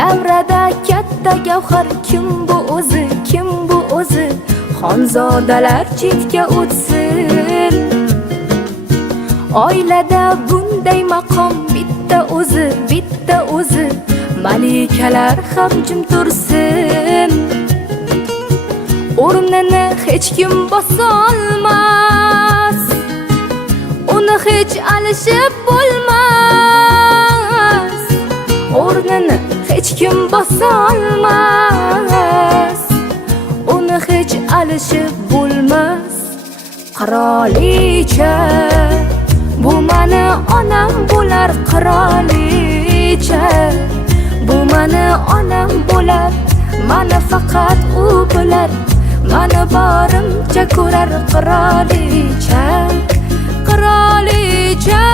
davrada katta gavhar kim bu o'zi, kim bu o'zi? Xonzodalar chetga o'tsin. Oilada bunday maqom bitta o'zi, bitta o'zi. Malikalar ham jim tursin. O'rnini hech kim bosolmas, uni hech alishib bo'lmas. O'rnini hech kim bosolmas, uni hech alishib bo'lmas. Qirolicha, bu mani onam bo'lar. Qirolicha, bu mani onam bo'lar. Mani faqat u bilar, mani borimcha ko'rar. Qirolicha, qirolicha,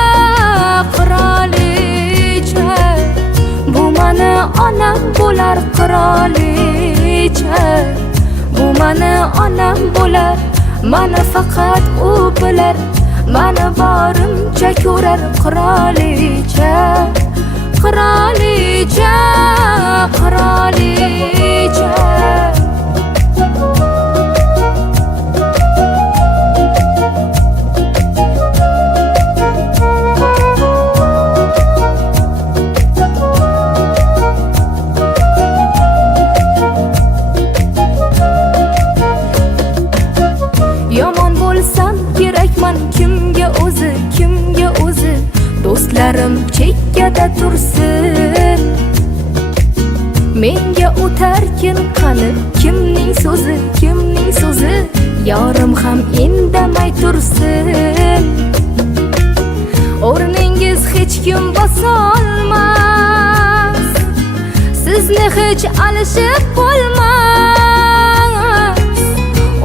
qirolicha, bu mani onam bo'lar. Qirolicha, bu mani onam bo'lar. Mani faqat u bilar, mani borimcha ko'rar. Qirolicha, qirolicha, qirolicha. Yomon bo'lsam kerakman kimga o'zi, kimga o'zi? Do'stlarim chekkada tursin. Menga o'tarkin qani kimning so'zi, kimning so'zi? Yorim ham indamay tursin. O'rningiz hech kim bosolmas, sizni hech alishib bo'lmas.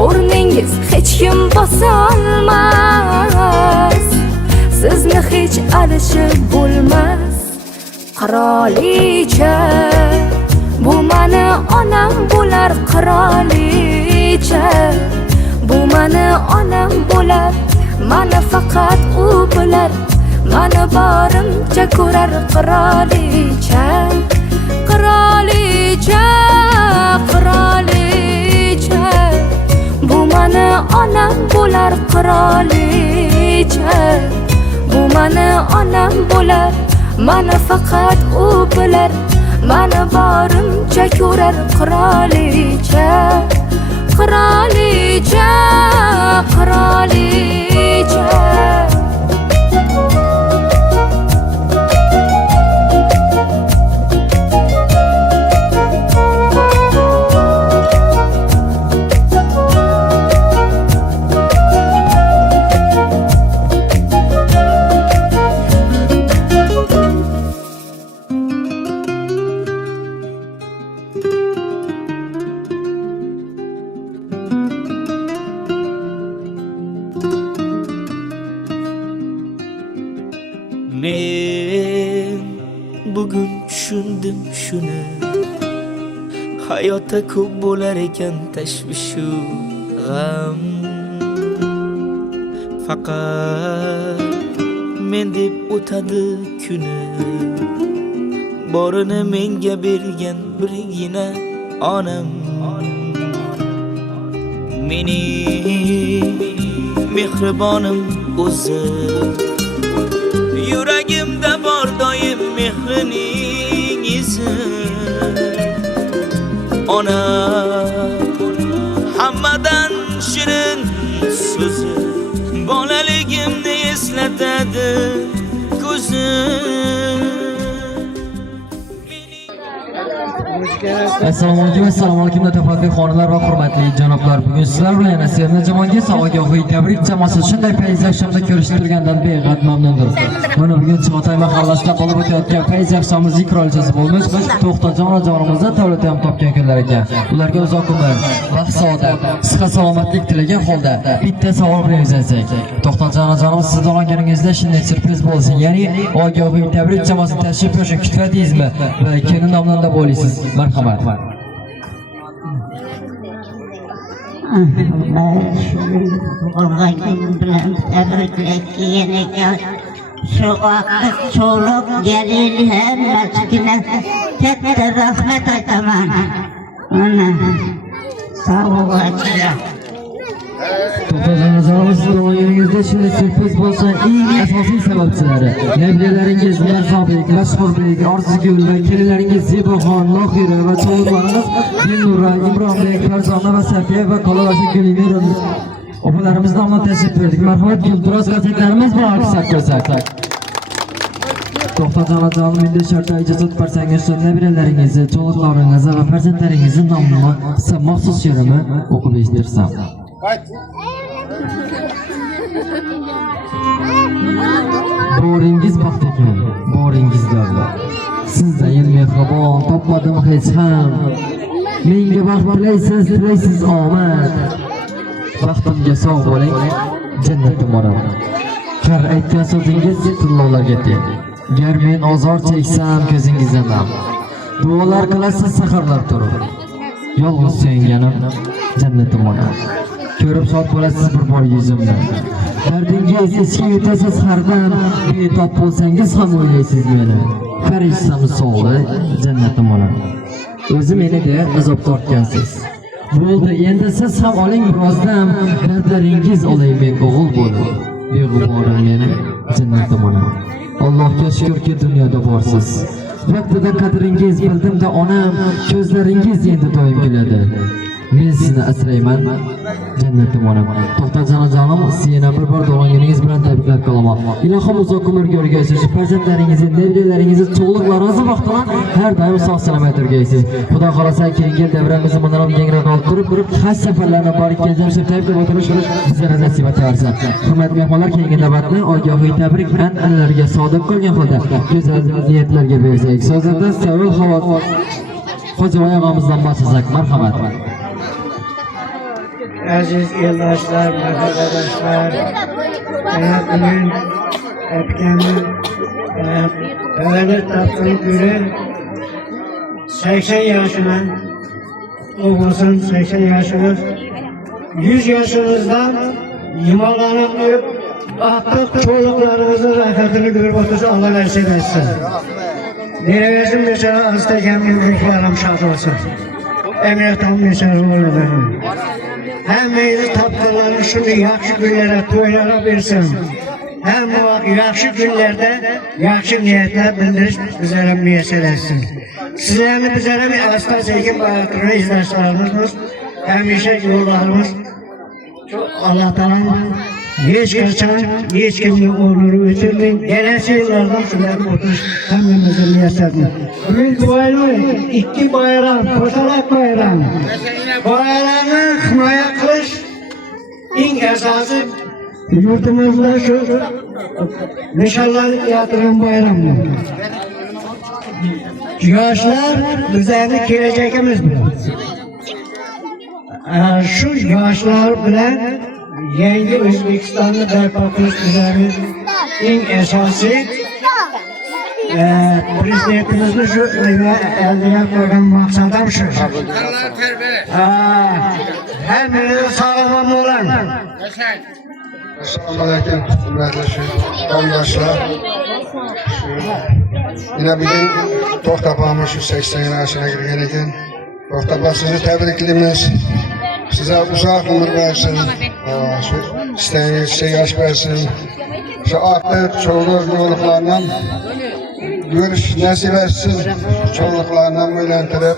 O'rningiz hech kim bosolmas, sizni hech alishib bo'lmas. Qirolicha, bu mani onam bo'lar. Qirolicha, bu mani onam bo'lar. Mani faqat u bilar, mani borimcha ko'rar. Qirolicha, qirolicha, qirolicha, bu mani onam bo'lar. Qirolicha, bu mani onam bo'lar. Mani faqat u bilar, mani borimcha ko'rar. Qirolicha, qirolicha, qirolicha. Men bugun tushundim shuni, hayotda ko'p bo'lar ekan tashvishu g'am. Faqat men deb o'tadi kuni, borini menga bergan birgina onam. Mening mehribonim o'zi, yuragimda bor doim mehrining izi. Ona hammadan shirin so'zi, bolaligimni eslatadi ko'zi. Assalomu alaykum mutafaddil xonimlar va hurmatli janoblar. Bugun sizlar bilan yana Serna jamoaga Saogahiy tabrik jamoasi shunday fayz akshomda ko'rishtirgandan beg'at mamnundir. Mana bugun Chig'atoy mahallasida bo'lib o'tayotgan fayz akşamı zikrolchasi bo'lmish To'xtajon onajonimizda davlat ham topgan kunlar ekan. Ularga uzoq umr, baxt saodat, sihat salomatlik tilagan holda bitta savol bilan yuzlansak. To'xtajon onajonimiz siz olganingizda shunday surpriz bo'lsin. Ya'ni Ogahiy tabrik jamoasi tashrif buyurishni kutmadingizmi? Va kelin nomida bo'lasiz. Marhamat. Organim bilan tabriklaydigan ekan. şu aklı çoluk gelin hemmetine katta rahmet aytaman. Ana sağ olasın. To'xtaganingizda siz o'yiningizda shunday sürpriz bo'lsa eng asosiy sababchilari nabiralaringiz Mirzobek, Mashhurbek, Orzugul va kelinlaringiz Zeboxon, Lohira va cho'g'larimiz Dilnura, Imronbek, Farzona va Safiya va qolaversa Gulimerov opalarimiz nomidan tashrif buyurdik. Marhamat, gulduros qarsaklarimiz bilan alqishlar ko'rsak. To'xtajonajon, menda shartda ijozat bersangiz, nabiralaringizni, cho'g'laringizni va farzandlaringizni nomidan qisqa maxsus she'rni o'qib eshittirsam. Boringiz baxt ekan, boringiz davlat. Sizdan mehribon topmadim hech ham. Menga baxt tilaysiz, tilaysiz omad. Baxtimga sog' bo'ling, jannatim boram. Kar aytgan so'zingiz tillolarga teng. Gar men ozor cheksam ko'zingizdan ham. Duolar qilasiz saharlar turib. Yolg'iz suyanganim jannatim boram. Ko'rib shod bo'lasiz bir bor yuzimni. Dardingiz ichki yutasiz hardan, betob bo'lsangiz ham o'ylaysiz meni. Farishta misoli jannatim bolam. O'zi meni deb azob tortgansiz. Bo'ldi, endi siz ham oling birozdan, dardlaringiz olay men o'g'il bo'lib. Beg'uborim meni jannatim bolam. Allohga shukrki dunyoda borsiz. Vaqtida qadringiz bildimda onam, ko'zlaringiz endi doim kuladi. Men sizni asrayman, jannatim onam. To'xtajonajonim, sizni yana bir bor tug'ilganingiz bilan tabriklab qolaman. Ilohim uzoq umrga o'rgaysiz, farzandlaringizni, nabiralaringizni, cho'g'liqlaringizni vaqtidan har doim sog' salomat o'rgaysiz. Xudo xolasa keyingi davramizni bundan yangroq olib turib, haj safarlarini borib kelishib tabrikab o'tirish bizlarga nasib etaversin. Hurmatli mehmonlar, keyingi navbatni ogohiy tabrik bilan an'analarga sodiq qolgan holda go'zal niyatlarga bersak. So'zlarda Savul Havoz Xo'jaboy og'amizdan boshlasak, marhamat. Aziz yoldaşlar, arkadaşlar, bugün hepkenin böyle tatlını görür. 80 yaşına, olmasın 80 yaşınız, 100 yaşınızdan yumalanıp artık çocuklarınızın rahatını görüp otursa Allah nasip etsin. Dileversin mesela hasta gemliklerim şart olsun. Emniyetten mesela olur. Həminizi tapdıqlarını şunu yaxşı günlərə, toylara versin. Həm o yaxşı günlərdə yaxşı niyyətlər bildirib bizlərə müyəssər etsin. Sizlərini bizlərə bir asla çəkin bayaqları izləşlərimiz, həmişə yollarımız Allah'tan hiç kaçan, hiç kimliği onuru ötürmeyin. Gelesi yıllardan şunları oturuş hemimizin müyesserdir. Bugün bayramı, iki bayram, koşarak bayram. Bayramı hımaya kılış, en esası yurtumuzda şu nişanları yatıran bayramdır. Yaşlar bizlerini geleceğimiz bilir. Şu yaşlar bilen Yeni Özbekistan'ı berpa qilish bizlarning eng asosiy prezidentimizni shu elde qo'ygan maqsadim shu. Hammanglar sog'lom bo'ling. Assalomu alaykum, hurmatli yondoshlar. Yine bugün To'xtapamiz shu 80 yoshga kirgan ekan. To'xtapa sizni tabriklaymiz. Size uzak umur versin, şu isteğiniz yaş versin, şu aklı çoluk yoluklarından görüş nasip etsin, çoluklarından mülentirip,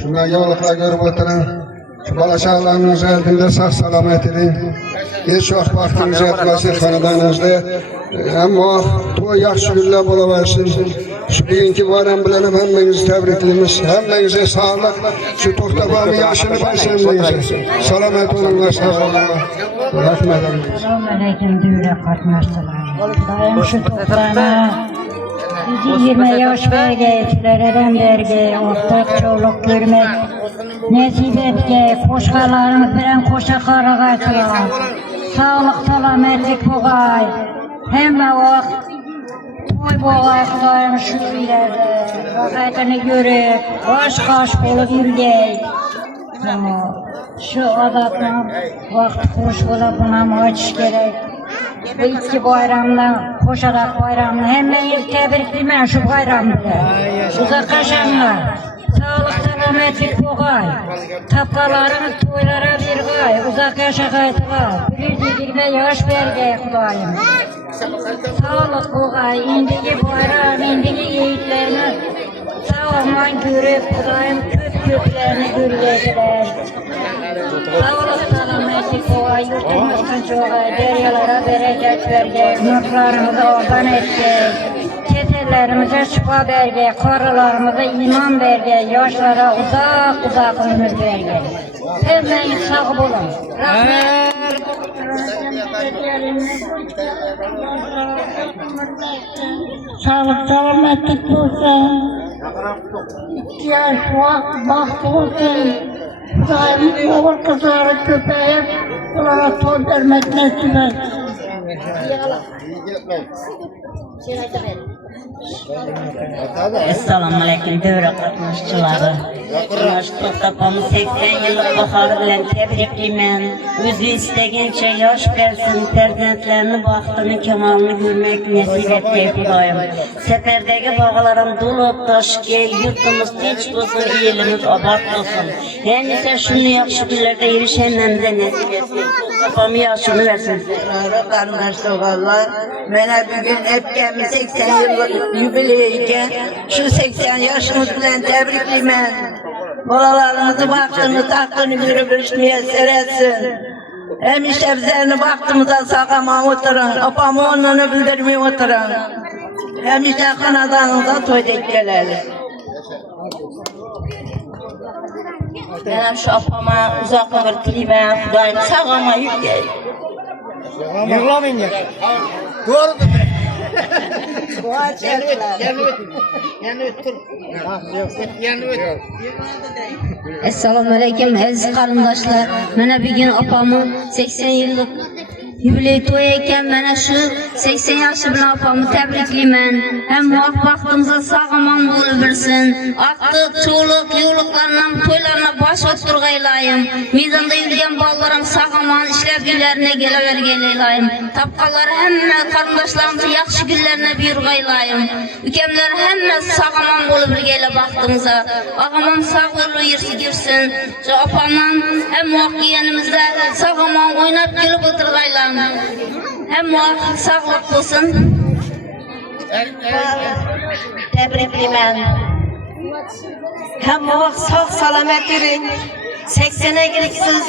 şundan yoluklar görüp oturun, şu balaşağlarınızı eldinde sağ selamet edin, hiç çok vaktiniz etmesin kanadanınızda, ama bu yaxşı günler bulaversin. Şu bugünkü bayram bilen hemmenizi tebrikliyoruz. Hemmenize sağlık. Şu To'xtapami yaşını başlayınız. Selamet olunlar, sağ olunlar. Rahmet olunlar. Selamun aleyküm düğüne katmıştılar. Dayım şu toprağına 20 yaş vergeyçilerden vergi, ortak çoluk görmek, nasip etki, koşkalarımız bilen koşa karagaytılar. Sağlık, selametlik buğay. Hemen vakt toy boğazlarım şu ileride, vakaytını görüp, kaş bulup yürgey. Şu adamın vakti hoş bulup buna açış gerek. bu iki bayramla, koşarak bayramla hemen tebriklimen şu bayram bile. Uzak yaşanlar. Sağlık, selametlik boğay. Tapkalarını toylara bir gay. Uzak yaşa kaytığa. Biriciklikle yaş vergey Kudayım. Sağlık boğay. İndiki bayram, indiki yiğitlerini sağlaman görüp Kudayım kötlerini görülecekler. Sağlık, selametlik boğay. Yurtumuzdan çoğay. Deryalara bereket vergey. Nurlarımızı oradan etgey. Ketelerimize şifa verge, karılarımıza iman verge, yaşlara uzak ömür verge. Hemen sağ olun. Sağlık, selametlik olsun. İhtiyaç, bahtı olsun. Daim oğul kızları köpeğim, onlara toy vermek nasip et. Assalamu alaikum devre katnaşçıları. Cumhurbaşkanı tapamı 80 yıllık baharı bilen tebrikliymen. Özü istegençe yaş versin, perzentlerini baktığını kemalını görmek nasip et Kudayım. Seferdeki bağlarım dolup taş gel, yurtumuz tinç olsun, elimiz abart olsun. Hem ise şunu yakşı günlerde erişenlerimize nasip etsin. Tapamı yaşını versin. Kardeşler, mene bugün hepkemi 80 yıllık yübileyken şu 80 yaşımız bilen tebrikliymen. Balalarımızı baktığını taktığını görüp müyesser etsin. Hem işte bizlerini baktığımızda sakama oturun, apamı onunu bildirmeye oturun. Hem işte kanadanınıza toydek gelelim. Ben şu apama uzak ömür dileyim, Kudayım sağama yükleyim. Yırlamayın ya. Doğrudur. Assalamu alaikum aziz qarindoshlar. Mana bugun opamni 80 yillik yubiley to'y ekan. Mana şu 80 yoshi bilan opamni tabriklayman. Ham vaqtimizda sog'omon bo'lib bilsin. Aqtiq, cho'liq, yo'liqlardan to'ylarına bosh o'tirg'aylayim. Mezonda yurgan bolalarim sog'omon ishlab kunlarına kelavergaylayim. Tapqalar hamma qarindoshlarimizni yaxshi kunlarına buyurg'aylayim. Ukamlar hammasi sog'omon bo'lib birgalar vaqtimizda. Og'amam sog' bo'lib yursin. Shu opamdan ham vaqtiyanimizda sog'omon o'ynab kelib o'tirg'aylar. Hem muvaffak sağlık olsun. Tebriklimen. Hem muvaffak sağ salamet yürüyün. 80'e giriksiz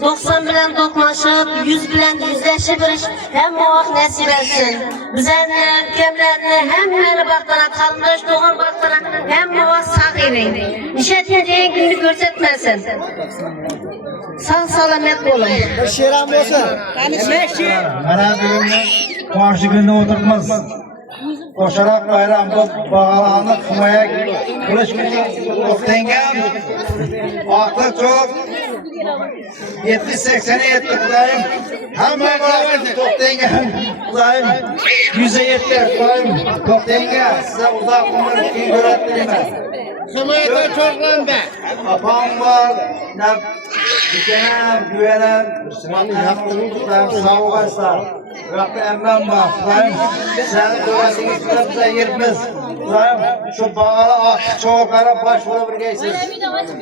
90 bilen dokmaşıp 100 bilen yüzleşip hem muvaffak nasip etsin. Bizlerine, ülkemlerine hem beni baktana, kalmış doğan baktana hem muvaffak sağ yürüyün. Nişetiyen gününü görsetmesin. Sağ salamet olun. Şeram olsun. Bana bugün karşı günde oturtmaz. Koşarak bayram bu bağalanı kımaya kılıç oktengem. Aklı çok 70-80'e yetti Kudayım. Hemen beraber oktengem Kudayım. 100'e yetti Kudayım. Oktengem size uzak ömür iyi görettireyim ben. Kımaya çok lan be. Apam var. Dikenem, güvenem, Müslümanın yaptığımızda sağ olasın. Bıraktı emmem var. Sen dövesini tutup bize yırtmız. Şu bağlı aklı çoğuklara başvuru birgeysiniz.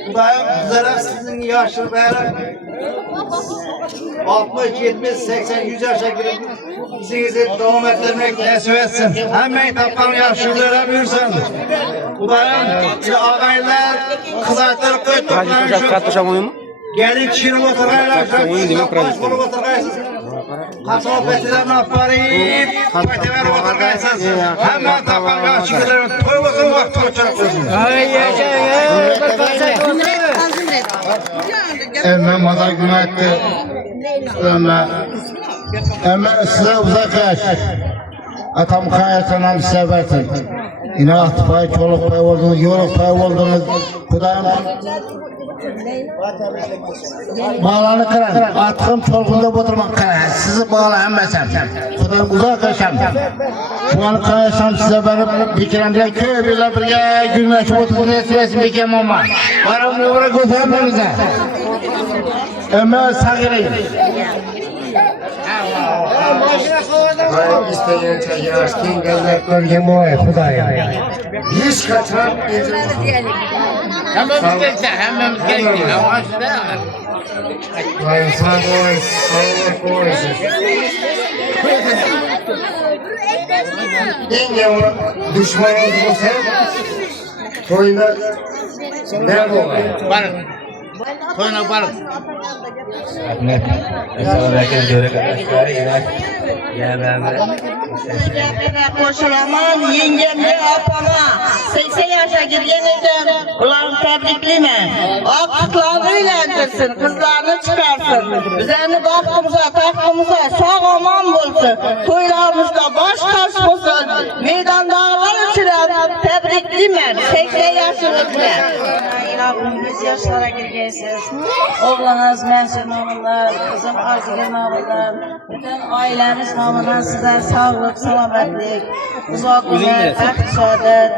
Kudayım bizlere sizin yaşlı beyler 60, 70, 80, 100 yaşa girip bizi devam ettirmek nasip etsin. Hemen tapkan yaşlılara buyursun. Kudayım ağaylar kızartır kıytıklarını gelin çirip oturaylar. Başvuru oturgaysınız. Kasama petilerini aparayım. Kaytever oturgaysınız. Hemen tapkan yaşlılara toy olsun vakti uçarak olsun. Emmem hada günah etti. Emmem size uzak yaş. Atam kayasından seversin. İnat pay, çoluk pay oldunuz, yoluk pay oldunuz. Kudayım. Bağlanı kıran. Atkım çolukunda oturmak kıran. Sizi bağlayamazsam. Kudayım uzak yaşam. Bağlanı kayasam size verip dikiremden köy birle birge günleşip oturduğunu süresin dikem olma. Varım uğra götürmemize. Ömer Sagir'in. Ben isteyençe yaşken göndertler yemeğe Kudayım. Hiç kaçan Hemmemiz geçti, hemmemiz geçti. Ama işte Dayım sağ olasın, sağ olasın. En yavru düşmanımız olsa toyuna ne olur? varın. Toyuna varın. Rahmet. Assalamualaikum arkadaşlar. Koşulaman yengemle apama 80 yaşa girgen edim. Ulan tebrikliyim. Aklıklarını eğlendirsin, kızlarını çıkarsın. Üzerine baktığımıza, taktığımıza sağ aman bulsun. Toylarımızda baş taş bulsun. Meydan dağlar uçuran tebrikliyim. 80 yaşınızda. İnanın 100 yaşlara girgensiniz. Oğlanız Mənsur Mamunlar, kızım Azgir Mamunlar, bütün aileniz Mamunlar size sağlık, salametlik, uzak ömür, bəxt, saadet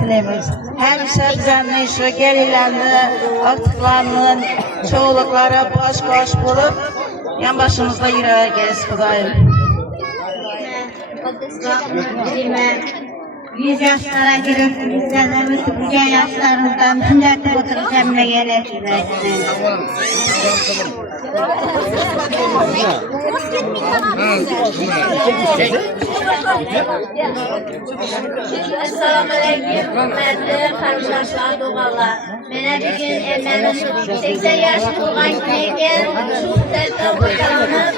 dilemiz. Həmişə bizimle işe gelirlerdi, artıqlarının çoğulukları baş bulup, yan başımızda yürüyər gəz Kudayım. 100 yaşlara girip bizlerimiz bu yaşlarımızdan sünnetli oturup cemile yerleştirmek. Assalamu alaikum, hürmetli kardeşler, doğallar. Bana bir gün emmemin 80 yaş olgan güneyken şu güzel kutlanıp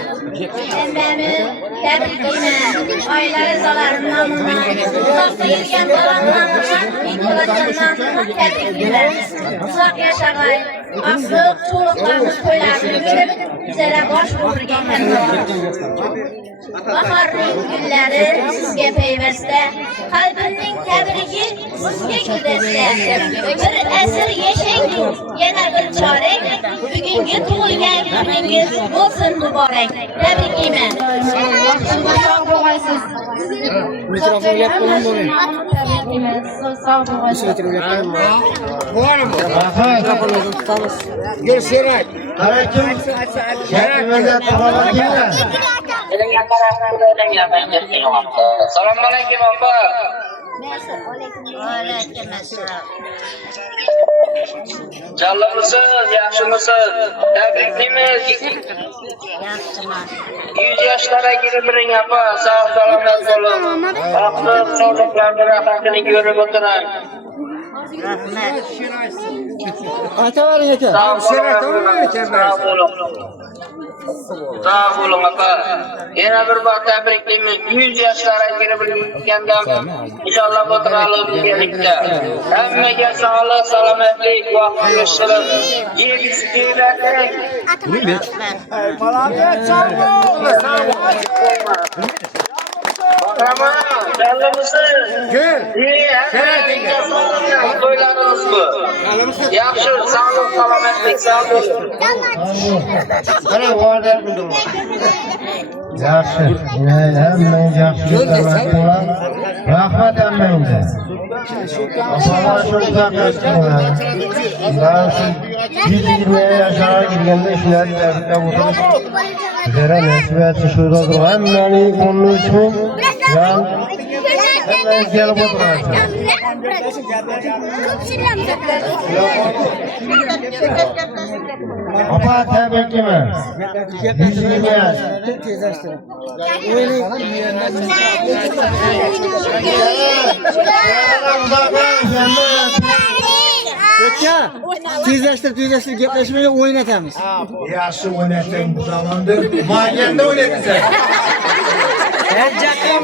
emmemi tebrikleyim. Aile zalarından uzakta yürüyen balanlarından ilk olacanlarından tebrikleyim. Uzak yaşagay, aksılık çoluklarımız koylarını görüp bizlere baş bulurken baharın günleri sizge peyveste, kalbinin tebriki sizge güdeste. Bir esir yeşek, yine bir çarek, bugünkü tuğulgen gününüz olsun mübarek. Tebrikime. Mikrofon yapalım bunu. Sağ olun. Görüşerek. Aleyküm. Şerefimize tamamlar gelin. Selamünaleyküm abba. Canlımısın, yaxşımısın? Tebrikliyimiz. 100 yaşlara girip abba, sağ salamet olun. Aklım, çocuklarını rahatını görüp oturun. Sağ olun. Sağ olun abba. Yine bir bak tebrikliyimiz. 100 yaşlara girebilirken inşallah oturalım birlikte. Emmege sağlık, salametlik, vakti yaşarım. Yedisliğilerlik. Tamam, canlımısın. İyi, hem toylarınız bu. Yaxşı, sağlık, salametlik, sağ olun. Bana vardır bu durum. Yaxşı. Hemen yaxşı demek olan. Rahmet emmeyince. Aslında çok uzaklaştırma. Ben siz 120 yaşlara girgende işleri tebrikle oturup üzere nesip etsin şurada dur. Hemen onun için hemen gelip oturarsın. Apa tebriklime. 120 yaş. Tezleştir gepleşmeyi oynatamiz. Yaxshi o'ynashing bu zamonda maganda o'ynaysan.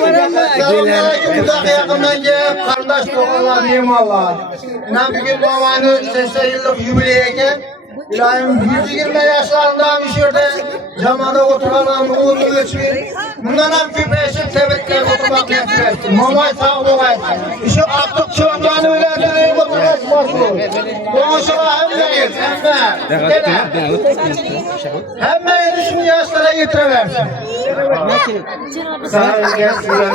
Bunaqa yaqindan kelib qarindosh tog'alar bemalol. Mana bugun momani 80 yillik yubiley ekan. İlahim 120 yaşlarında bir yerde camada oturan uğurlu ölçmeyin. Bundan hem küpeşip tebrikler oturmak yapıyorsun. Mamay sağ olayım. İşte artık çoğundan öğrendiğine oturmak başlıyor. Doğuşuna hem değil, hem de. Hemen 120 yaşlara getireversin. Sağ olun, gelsinler.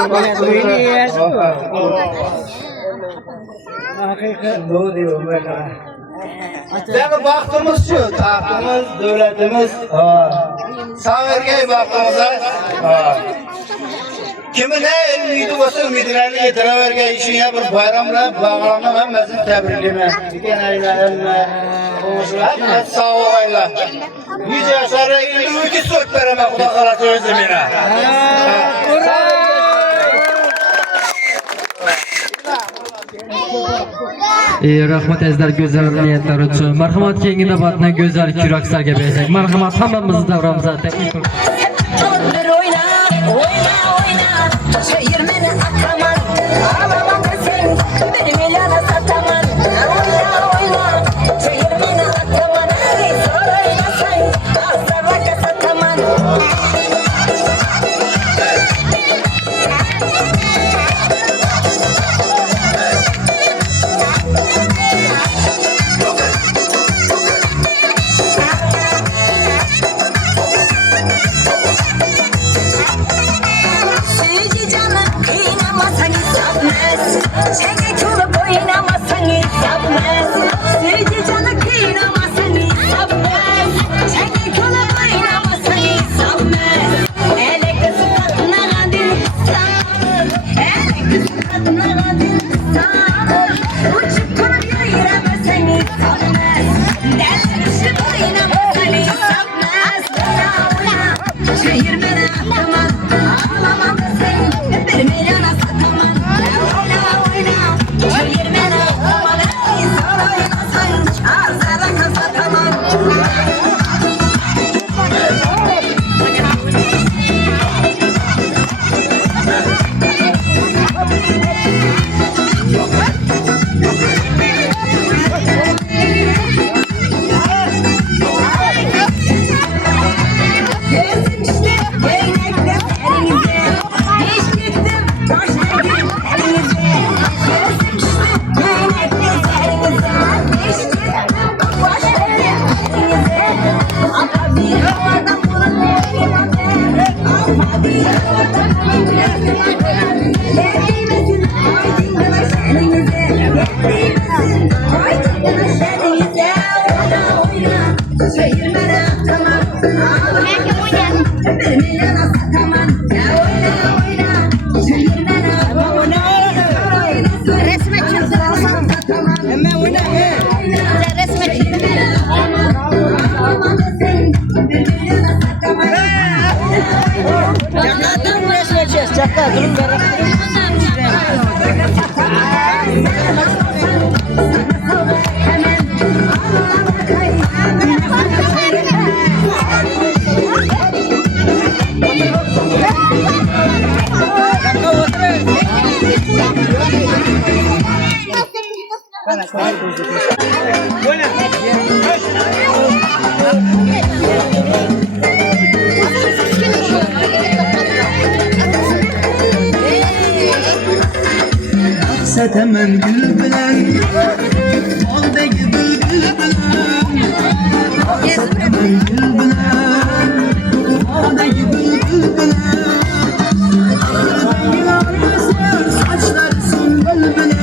Ne diyor böyle? Demek baktığımız şu, tahtımız, devletimiz, sağ erkeği baktığımızda, Kimi ne ümidi olsa ümidlerini yetireverge işine bir bayramla bağlamam hemmesini tebrikleyeyim. Hemmesi sağ olayla. Yüce yaşlara ilgi iki söz vereme kulak arası özlemine. Rahmat azizlar go'zal niyatlar uchun. Marhamat keyingi navbatni go'zal kuyrakslarga bersak. Marhamat hammamizni davramizda taklif qilib. Bir oyna, oyna, oyna. Çayırmeni ataman. Ağlamam sen, bir milyona sataman. Oyna, oyna. Çayırmeni ataman. Soraymasan, ağzarlaka sataman. Sevgi canım kıynamasan isabmez. Çenge çolup oynamasan isabmez. Sevgi canım kıynamasan isabmez. Çenge çolup oynamasan isabmez. Ele kızı kadına kadın sağır. Ele kızı kadına kadın sağır. Uçup konup yürüyemezsen isabmez. Deli düşüp oynamasan isabmez. Çayırmeni ataman. Ağlamam da sen, bir milyona sataman. Oyna, oyna, çayırmeni ataman. Soraymasan, ağzarlaka sataman. Gezdim işte değnekle elinize. Hiç gittim boşuna elinize. Gezdim işte değnekle elinize. Hiç gittim boşuna elinize. Ama bir havadan vurun elime. Ama bir havadan vurun elime. Değmesin aydın güneş elinize. Değmesin aydın güneş elinize. Oyna oyna çayırmeni ataman. Bir milyona sataman. Oyna oyna çayırmeni ataman. Resme çıktı. Hemen oyna. Resme çıktı. Ağlamam da sen, bir milyona sataman. Çakadan resme çiz. Çakad. Durun beraber. Satemen gül bilen, baldagi bülbül bilen. Satemen gül bilen, baldagi bülbül bilen. Yılanı sev, saçları sümbül bilen.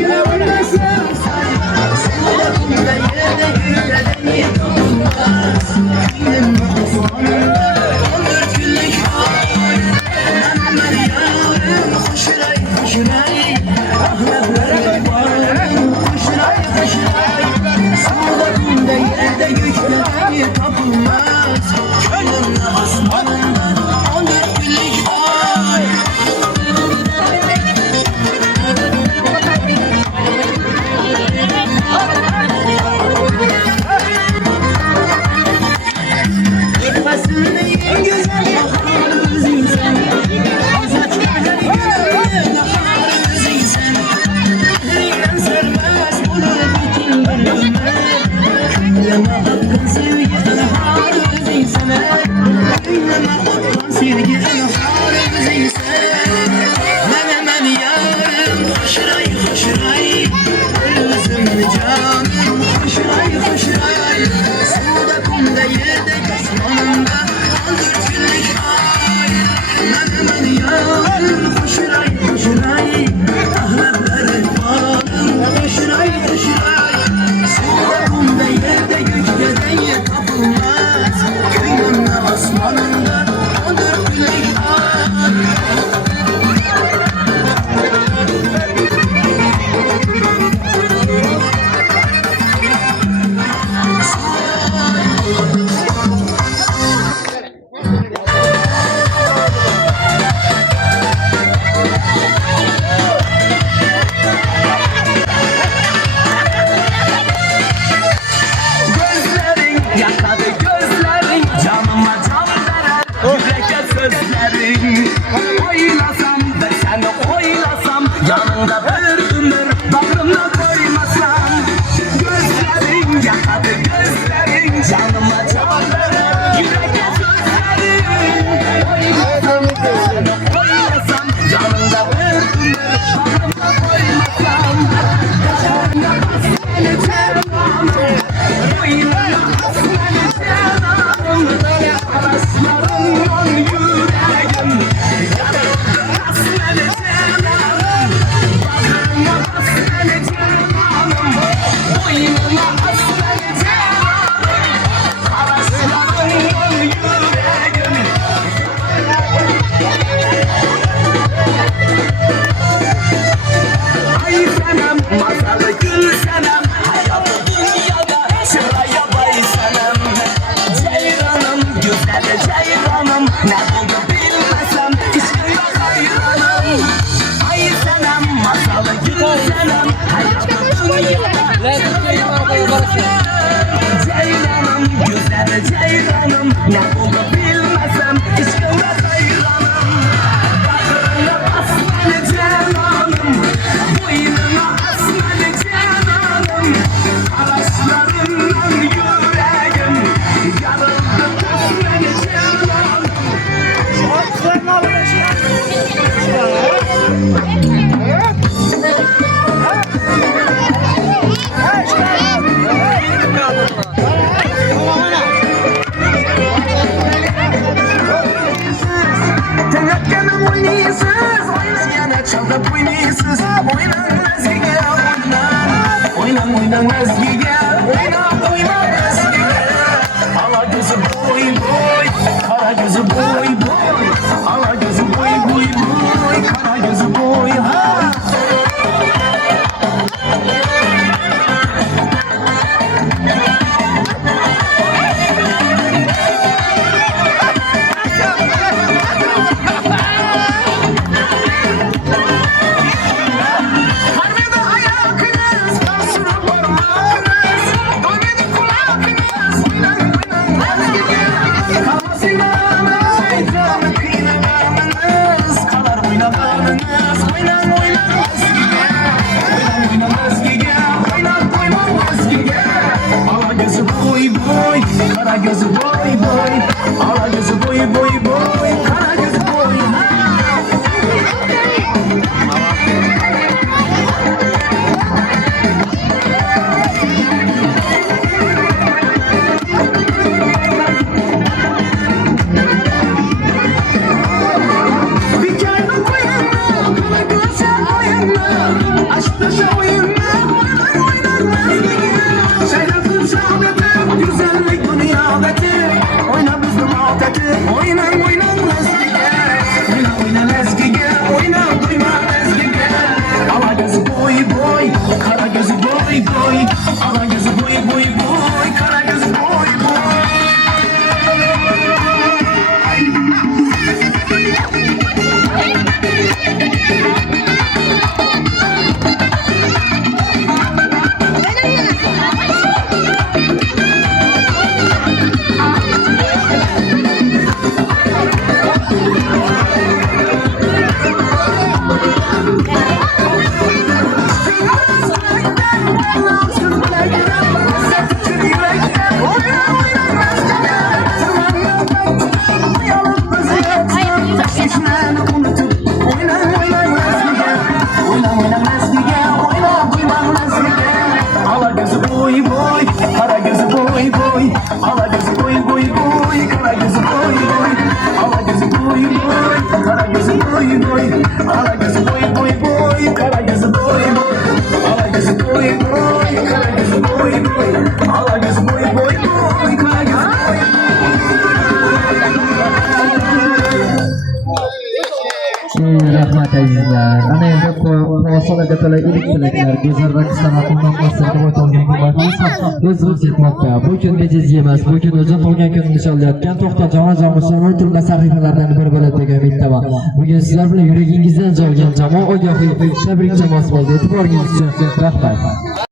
Yılanı sev, saçları sümbül bilen. Yerde gülleri tutmaz, benim osmanımda olur güllük var. Hemen yavrum, hoşuray, hoşuray. Ahmetlerim var, hoşuray, hoşuray. Sağlarında yerde gökte beni tapılmaz. Köyümle osmanımda olur güllük var. Gitmesin en güzel baharız insan. Saçları her yere Ceylanım, güzel ceylanım, ne oldu bilmesem aşkına hayranım. Bakırına asmalı cananım, boynuna asmalı cananım. Kalaşlarından yüreğim yarıldı asmalı cananım. Tenekkemi oynayısız, oynayana çalıp oynayısız. Oynan ezgiye oynan, oynan ezgiye oynan, oynan ezgiye. Ala gözü boy boy, kara gözü boy boy. Ala gözü boy boy boy, kara gözü boy ha. Harmede ayakınız, basura parmağınız. Dönmedi kulağınız, oynan oynan ezgiye. Kalmasınız, canı kıyınız. Kalar oynadığınız, oynan oynan ezgiye. Oynan oynan ezgiye, oynan oynan ezgiye. Ala gözü boy boy, kara gözü boy boy. Ala gözü boy boy boy, kara gözü boy ha. Bir kere koyunla, kara gözü oyunla. Aşklaşa oyunla, oynan oynan ezgiye. Şerefin şahbeti, güzellik dünyadaki. Oyna bizim altaki, oynan oynan ezgiye. Oynan oynan ezgiye, oynan duyman ezgiye. Ala gözü boy boy, kara gözü boy boy. Ala gözü boy boy boy, kara gözü boy boy. Ala gözü boy boy, kara gözü boy boy. Ala gözü boy boy boy, kara gözü boy boy. Ala gözü boy boy, kara gözü boy boy. Ala gözü boy boy boy, kara gözü boy boy. Ala gözü boy boy, kara gözü boy boy. Ala gözü boy boy boy, kara gözü boy boy. Rahmat azizlar. Ana endi muvaffaqiyatga to'la ilk tilaklar, go'zal raqs san'atining maqsadida o'tolgan kunlarimiz ham o'z etmoqda. Bu kun bejiz emas, bu kun o'zim tug'ilgan kunini nishonlayotgan To'xtajon Jamoatchilik turli sahifalardan biri bo'ladi degan umiddaman. Bugun sizlar bilan yuragingizdan jolgan jamoa ogohi tabrik jamoasi bo'ldi. E'tiboringiz uchun rahmat.